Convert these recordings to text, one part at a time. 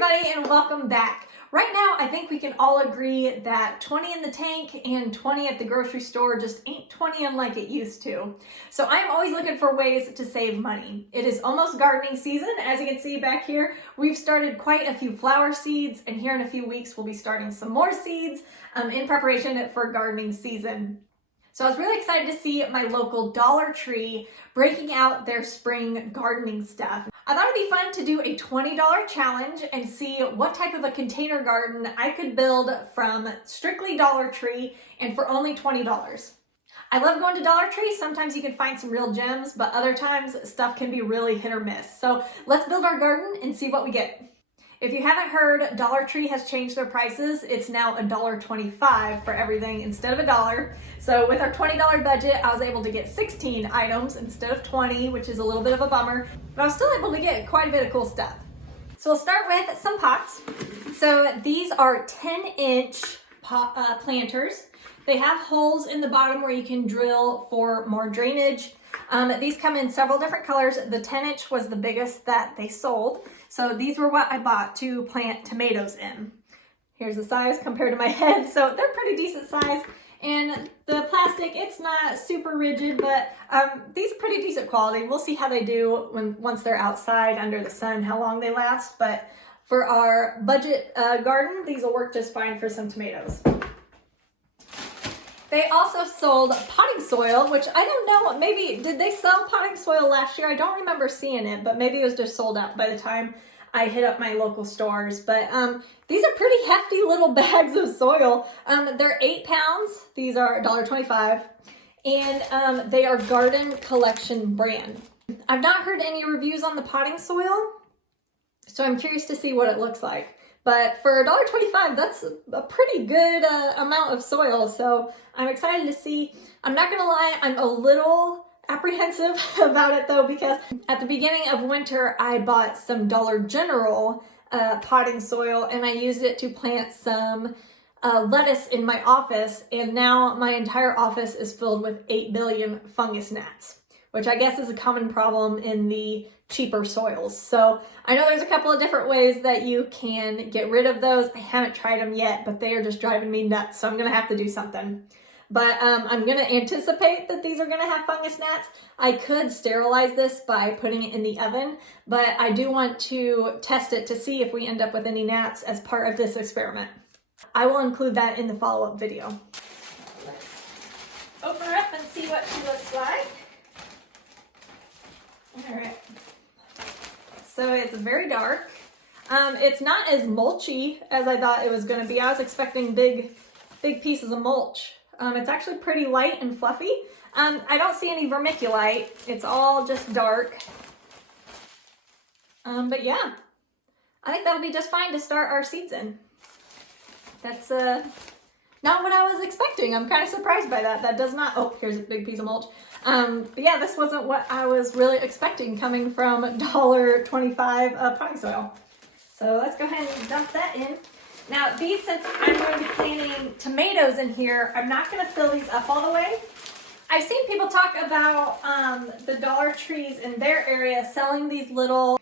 everybody and welcome back. Right now, I think we can all agree that 20 in the tank and 20 at the grocery store just ain't 20 like it used to. So I'm always looking for ways to save money. It is almost gardening season. As you can see back here, we've started quite a few flower seeds, and here in a few weeks, we'll be starting some more seeds in preparation for gardening season. So I was really excited to see my local Dollar Tree breaking out their spring gardening stuff. I thought it'd be fun to do a $20 challenge and see what type of a container garden I could build from strictly Dollar Tree and for only $20. I love going to Dollar Tree. Sometimes you can find some real gems, but other times stuff can be really hit or miss. So let's build our garden and see what we get. If you haven't heard, Dollar Tree has changed their prices. It's now $1.25 for everything instead of $1. So with our $20 budget, I was able to get 16 items instead of 20, which is a little bit of a bummer, but I was still able to get quite a bit of cool stuff. So we'll start with some pots. So these are 10-inch planters. They have holes in the bottom where you can drill for more drainage. These come in several different colors. The 10-inch was the biggest that they sold. So these were what I bought to plant tomatoes in. Here's the size compared to my head. So they're pretty decent size. And the plastic, it's not super rigid, but these are pretty decent quality. We'll see how they do once they're outside under the sun, how long they last. But for our budget garden, these will work just fine for some tomatoes. They also sold potting soil, which I don't know, maybe, did they sell potting soil last year? I don't remember seeing it, but maybe it was just sold out by the time I hit up my local stores. But these are pretty hefty little bags of soil. They're 8 pounds. These are $1.25. And they are Garden Collection brand. I've not heard any reviews on the potting soil, so I'm curious to see what it looks like. But for $1.25, that's a pretty good amount of soil, so I'm excited to see. I'm not gonna lie, I'm a little apprehensive about it though, because at the beginning of winter, I bought some Dollar General potting soil and I used it to plant some lettuce in my office, and now my entire office is filled with 8 billion fungus gnats, which I guess is a common problem in the cheaper soils. So I know there's a couple of different ways that you can get rid of those. I haven't tried them yet, but they are just driving me nuts. So I'm gonna have to do something. But I'm gonna anticipate that these are gonna have fungus gnats. I could sterilize this by putting it in the oven, but I do want to test it to see if we end up with any gnats as part of this experiment. I will include that in the follow-up video. Open her up and see what she looks like. All right. So it's very dark. It's not as mulchy as I thought it was going to be. I was expecting big pieces of mulch. It's actually pretty light and fluffy. I don't see any vermiculite. It's all just dark. But yeah, I think that'll be just fine to start our seeds in. That's not what I was expecting. I'm kind of surprised by that. That does not, oh, here's a big piece of mulch. But yeah, this wasn't what I was really expecting coming from $1.25 potting soil. So let's go ahead and dump that in. Now these, since I'm going to be planting tomatoes in here, I'm not going to fill these up all the way. I've seen people talk about the Dollar Trees in their area selling these little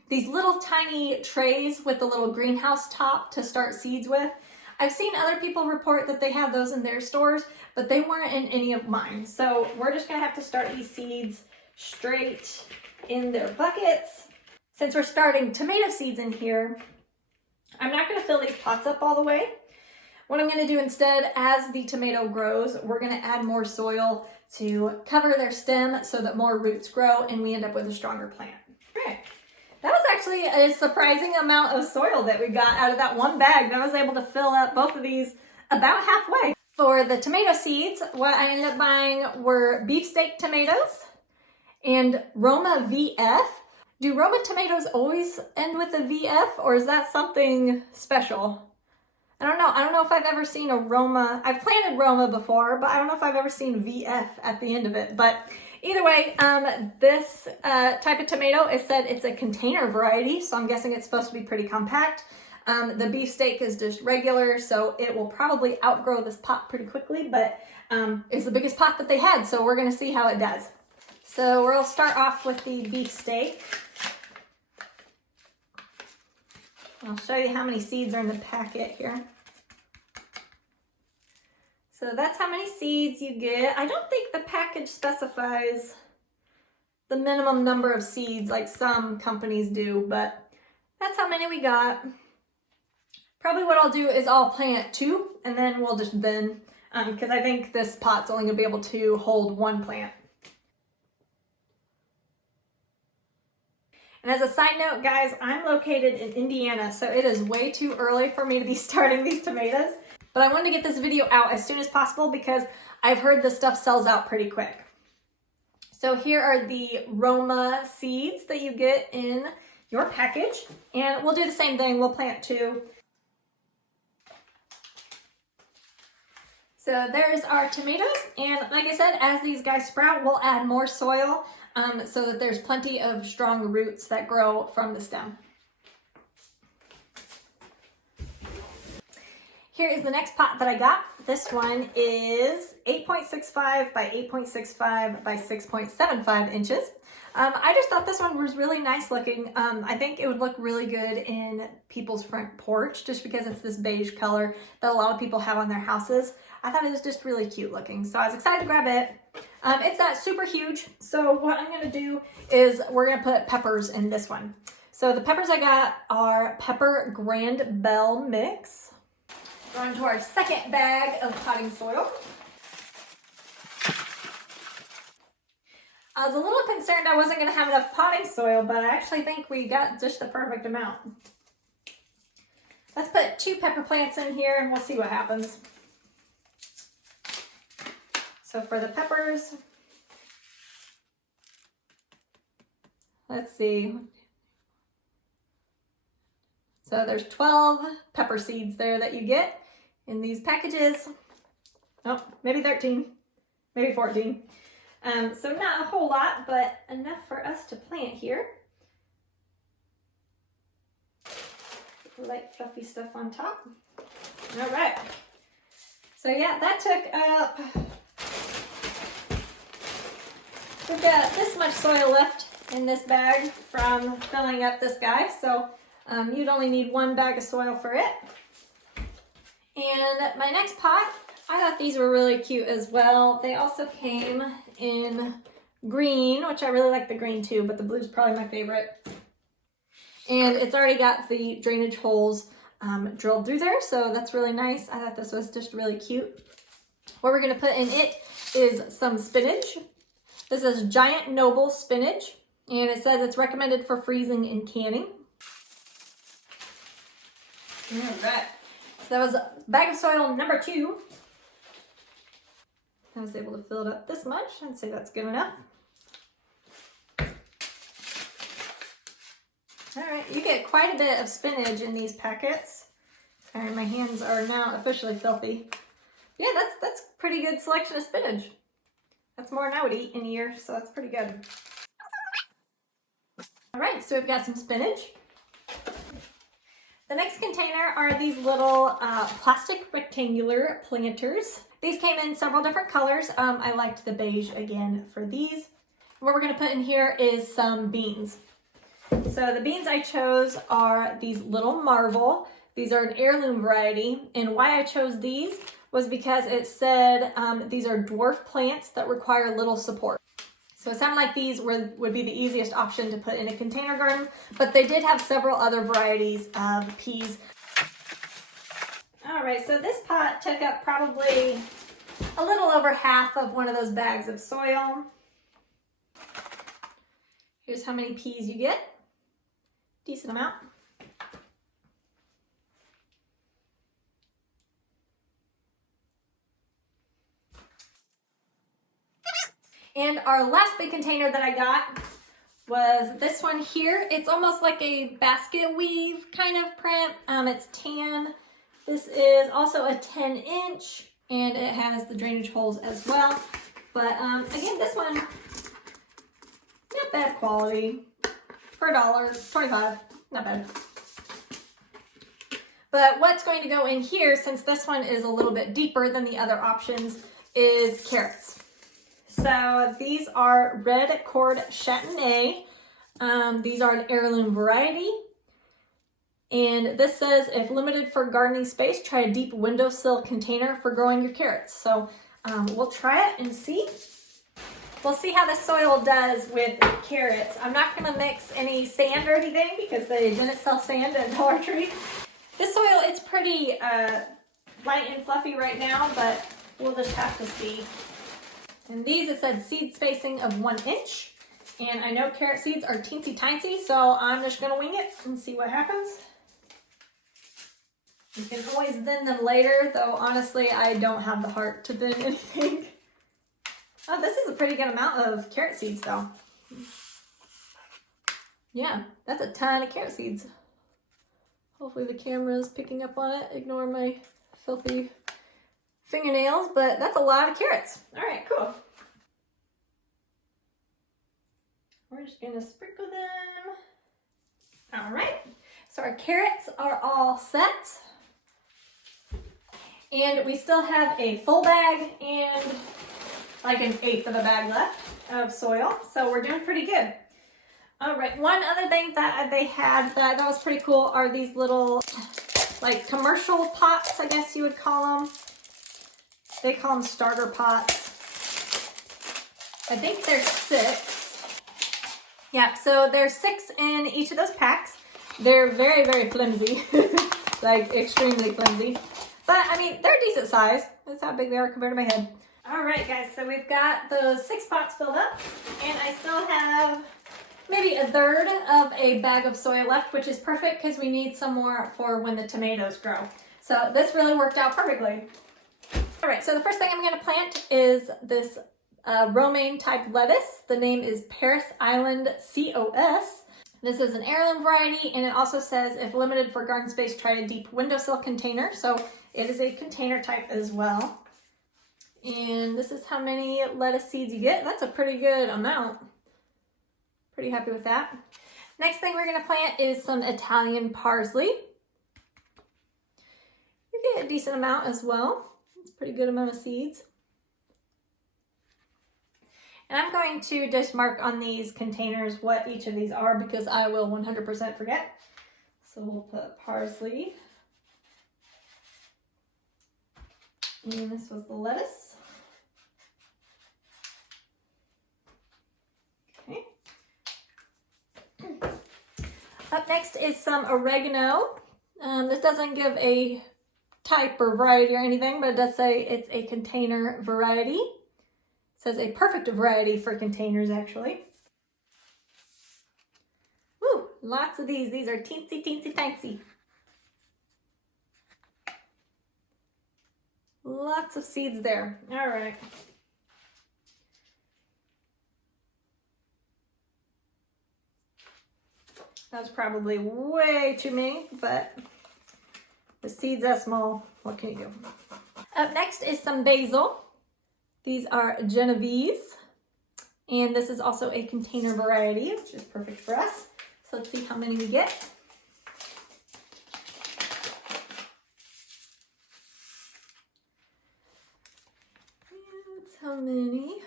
tiny trays with the little greenhouse top to start seeds with. I've seen other people report that they have those in their stores, but they weren't in any of mine. So we're just gonna have to start these seeds straight in their buckets. Since we're starting tomato seeds in here, I'm not gonna fill these pots up all the way. What I'm gonna do instead, as the tomato grows, we're gonna add more soil to cover their stem so that more roots grow and we end up with a stronger plant. All right. That was actually a surprising amount of soil that we got out of that one bag. I was able to fill up both of these about halfway. For the tomato seeds, what I ended up buying were beefsteak tomatoes and Roma VF. Do Roma tomatoes always end with a VF, or is that something special? I don't know. I don't know if I've ever seen a Roma. I've planted Roma before, but I don't know if I've ever seen VF at the end of it. But either way, this type of tomato, it said it's a container variety, so I'm guessing it's supposed to be pretty compact. The beefsteak is just regular, so it will probably outgrow this pot pretty quickly, but it's the biggest pot that they had, so we're gonna see how it does. So we'll start off with the beefsteak. I'll show you how many seeds are in the packet here. So that's how many seeds you get. I don't think the package specifies the minimum number of seeds like some companies do, but that's how many we got. Probably what I'll do is I'll plant 2 and then we'll just bin, because I think this pot's only gonna be able to hold 1 plant. And as a side note, guys, I'm located in Indiana, so it is way too early for me to be starting these tomatoes. But I wanted to get this video out as soon as possible because I've heard this stuff sells out pretty quick. So here are the Roma seeds that you get in your package. And we'll do the same thing, we'll plant 2. So there's our tomatoes. And like I said, as these guys sprout, we'll add more soil so that there's plenty of strong roots that grow from the stem. Here is the next pot that I got. This one is 8.65 by 8.65 by 6.75 inches. I just thought this one was really nice looking. I think it would look really good in people's front porch just because it's this beige color that a lot of people have on their houses. I thought it was just really cute looking, so I was excited to grab it. It's not super huge, so what I'm gonna do is we're gonna put peppers in this one. So the peppers I got are Pepper Grand Bell Mix. On to our second bag of potting soil. I was a little concerned I wasn't going to have enough potting soil, but I actually think we got just the perfect amount. Let's put 2 pepper plants in here and we'll see what happens. So for the peppers, let's see. So there's 12 pepper seeds there that you get in these packages. Oh, maybe 13, maybe 14. So not a whole lot, but enough for us to plant here. Light fluffy stuff on top. All right. So yeah, that took up, we've got this much soil left in this bag from filling up this guy. So you'd only need 1 bag of soil for it. And my next pot, I thought these were really cute as well. They also came in green, which I really like the green too, but the blue is probably my favorite. And it's already got the drainage holes drilled through there, so that's really nice. I thought this was just really cute. What we're gonna put in it is some spinach. This is Giant Noble spinach, and it says it's recommended for freezing and canning. All right. So that was bag of soil number 2. I was able to fill it up this much. I'd say that's good enough. All right, you get quite a bit of spinach in these packets. Sorry, my hands are now officially filthy. Yeah, that's pretty good selection of spinach. That's more than I would eat in a year, so that's pretty good. All right, so we've got some spinach. The next container are these little plastic rectangular planters. These came in several different colors. I liked the beige again for these. What we're gonna put in here is some beans. So the beans I chose are these little Marvel. These are an heirloom variety, and why I chose these was because it said these are dwarf plants that require little support. So it sounded like these would be the easiest option to put in a container garden, but they did have several other varieties of peas. All right, so this pot took up probably a little over half of one of those bags of soil. Here's how many peas you get. Decent amount. And our last big container that I got was this one here. It's almost like a basket weave kind of print. It's tan. This is also a 10-inch, and it has the drainage holes as well. But again, this one, not bad quality. For $1.25, not bad. But what's going to go in here, since this one is a little bit deeper than the other options, is carrots. So these are red cord chardonnay. These are an heirloom variety. And this says, if limited for gardening space, try a deep windowsill container for growing your carrots. So we'll try it and see. We'll see how the soil does with carrots. I'm not gonna mix any sand or anything because they didn't sell sand at Dollar Tree. This soil, it's pretty light and fluffy right now, but we'll just have to see. And these, it said seed spacing of 1 inch. And I know carrot seeds are teensy tiny, so I'm just gonna wing it and see what happens. You can always thin them later, though honestly, I don't have the heart to thin anything. Oh, this is a pretty good amount of carrot seeds though. Yeah, that's a ton of carrot seeds. Hopefully the camera is picking up on it. Ignore my filthy fingernails, but that's a lot of carrots. All right, cool. We're just gonna sprinkle them. All right, so our carrots are all set. And we still have a full bag and like 1/8 of a bag left of soil. So we're doing pretty good. All right, one other thing that they had that I thought was pretty cool are these little like commercial pots, I guess you would call them. They call them starter pots. I think there's 6. Yeah, so there's 6 in each of those packs. They're very, very flimsy, like extremely flimsy. But I mean, they're decent size. That's how big they are compared to my head. All right, guys, so we've got those 6 pots filled up, and I still have maybe 1/3 of a bag of soil left, which is perfect because we need some more for when the tomatoes grow. So this really worked out perfectly. All right, so the first thing I'm gonna plant is this romaine type lettuce. The name is Paris Island COS. This is an heirloom variety, and it also says, if limited for garden space, try a deep windowsill container. So it is a container type as well. And this is how many lettuce seeds you get. That's a pretty good amount. Pretty happy with that. Next thing we're gonna plant is some Italian parsley. You get a decent amount as well. It's a pretty good amount of seeds. And I'm going to just mark on these containers what each of these are because I will 100% forget. So we'll put parsley. And this was the lettuce. Okay. Up next is some oregano. This doesn't give a type or variety or anything, but it does say it's a container variety. It says a perfect variety for containers, actually. Woo, lots of these. These are teensy, teensy, tiny. Lots of seeds there. All right. That was probably way too many, but the seeds are small. What can you do? Up next is some basil. These are Genovese, and this is also a container variety, which is perfect for us. So let's see how many we get. That's how many.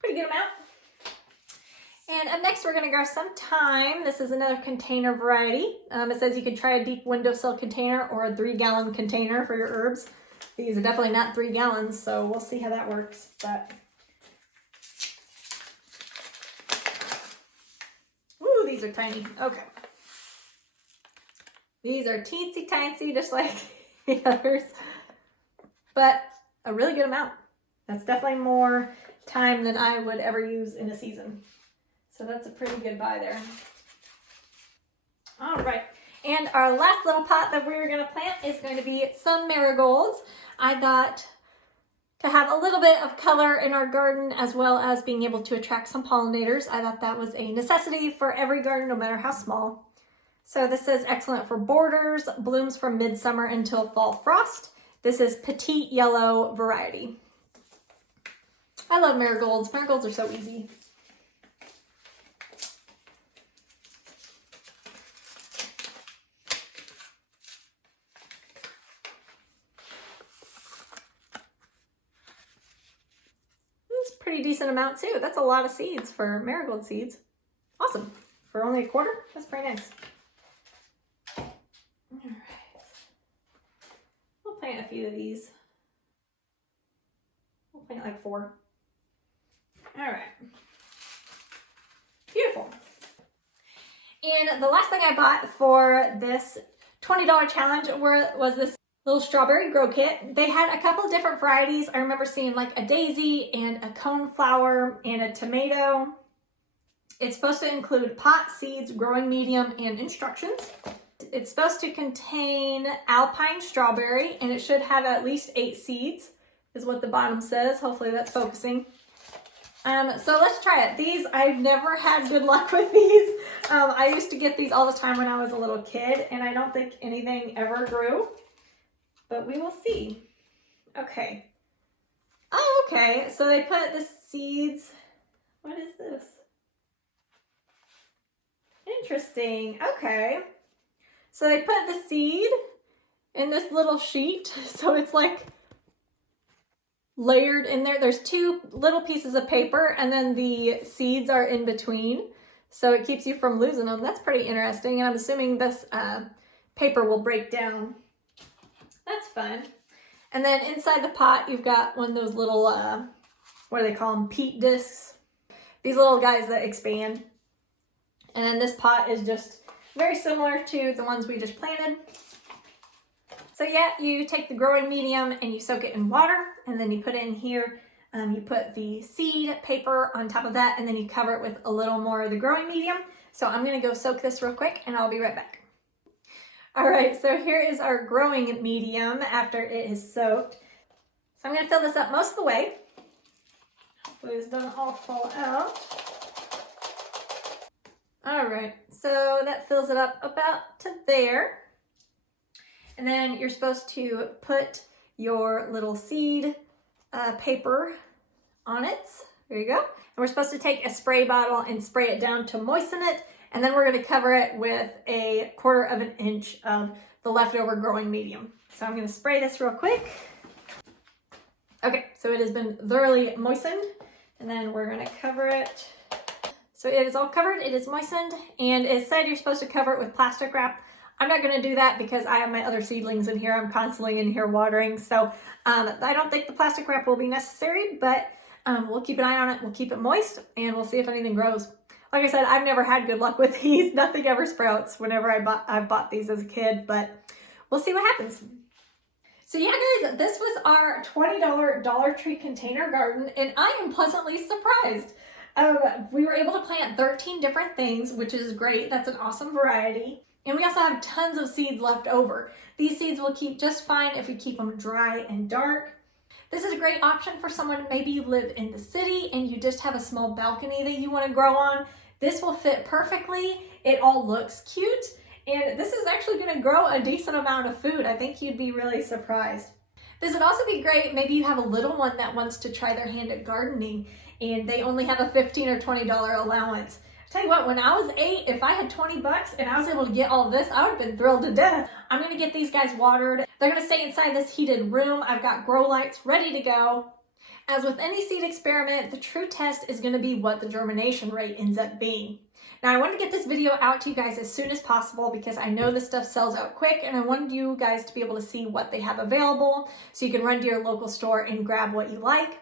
Pretty good amount. And up next, we're gonna grow some thyme. This is another container variety. It says you can try a deep windowsill container or a 3-gallon container for your herbs. These are definitely not 3 gallons, so we'll see how that works. But ooh, these are tiny. Okay. These are teensy tiny, just like the others, but a really good amount. That's definitely more thyme than I would ever use in a season. So that's a pretty good buy there. All right. And our last little pot that we're going to plant is going to be some marigolds. I thought to have a little bit of color in our garden as well as being able to attract some pollinators, I thought that was a necessity for every garden, no matter how small. So this is excellent for borders, blooms from midsummer until fall frost. This is petite yellow variety. I love marigolds. Marigolds are so easy. Pretty decent amount too. That's a lot of seeds for marigold seeds. Awesome. For only 1/4, that's pretty nice. All right. We'll plant a few of these. We'll plant like 4. All right. Beautiful. And the last thing I bought for this $20 challenge was this little strawberry grow kit. They had a couple of different varieties. I remember seeing like a daisy and a coneflower and a tomato. It's supposed to include pot, seeds, growing medium, and instructions. It's supposed to contain Alpine Strawberry, and it should have at least 8 seeds, is what the bottom says. Hopefully that's focusing. So let's try it. These, I've never had good luck with these. I used to get these all the time when I was a little kid, and I don't think anything ever grew, but we will see. Okay. Oh, okay. So they put the seeds. What is this? Interesting. Okay. So they put the seed in this little sheet. So it's like layered in there. There's 2 little pieces of paper, and then the seeds are in between. So it keeps you from losing them. That's pretty interesting. And I'm assuming this paper will break down. That's fun. And then inside the pot, you've got one of those little, what do they call them? Peat discs. These little guys that expand. And then this pot is just very similar to the ones we just planted. So yeah, you take the growing medium and you soak it in water, and then you put it in here. You put the seed paper on top of that, and then you cover it with a little more of the growing medium. So I'm gonna go soak this real quick and I'll be right back. All right, so here is our growing medium after it is soaked. So I'm gonna fill this up most of the way. Hopefully this doesn't all fall out. All right, so that fills it up about to there. And then you're supposed to put your little seed paper on it. There you go. And we're supposed to take a spray bottle and spray it down to moisten it. And then we're going to cover it with a 1/4 of an inch of the leftover growing medium. So I'm going to spray this real quick. Okay, so it has been thoroughly moistened. And then we're going to cover it. So it is all covered, it is moistened, and it said you're supposed to cover it with plastic wrap. I'm not going to do that because I have my other seedlings in here. I'm constantly in here watering, so I don't think the plastic wrap will be necessary, but we'll keep an eye on it. We'll keep it moist, and we'll see if anything grows. Like I said, I've never had good luck with these. Nothing ever sprouts whenever I bought these as a kid, but we'll see what happens. So yeah, guys, this was our $20 Dollar Tree container garden, and I am pleasantly surprised. We were able to plant 13 different things, which is great. That's an awesome variety. And we also have tons of seeds left over. These seeds will keep just fine if we keep them dry and dark. This is a great option for someone, maybe you live in the city and you just have a small balcony that you want to grow on. This will fit perfectly. It all looks cute. And this is actually going to grow a decent amount of food. I think you'd be really surprised. This would also be great. Maybe you have a little one that wants to try their hand at gardening and they only have a $15 or $20 allowance. Tell you what, when I was 8, if I had 20 bucks and I was able to get all of this, I would have been thrilled to death. I'm gonna get these guys watered. They're gonna stay inside this heated room. I've got grow lights ready to go. As with any seed experiment, the true test is gonna be what the germination rate ends up being. Now I wanted to get this video out to you guys as soon as possible because I know this stuff sells out quick and I wanted you guys to be able to see what they have available so you can run to your local store and grab what you like.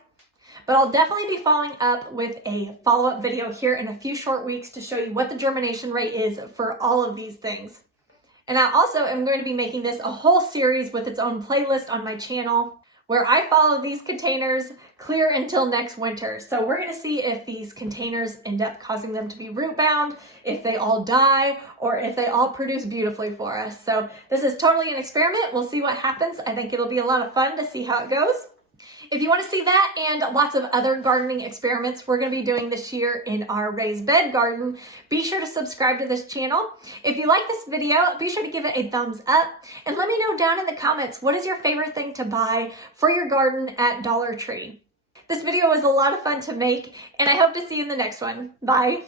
But I'll definitely be following up with a follow-up video here in a few short weeks to show you what the germination rate is for all of these things. And I also am going to be making this a whole series with its own playlist on my channel where I follow these containers clear until next winter. So we're going to see if these containers end up causing them to be root bound, if they all die, or if they all produce beautifully for us. So this is totally an experiment. We'll see what happens. I think it'll be a lot of fun to see how it goes. If you want to see that and lots of other gardening experiments we're going to be doing this year in our raised bed garden, be sure to subscribe to this channel. If you like this video, be sure to give it a thumbs up and let me know down in the comments what is your favorite thing to buy for your garden at Dollar Tree. This video was a lot of fun to make and I hope to see you in the next one. Bye!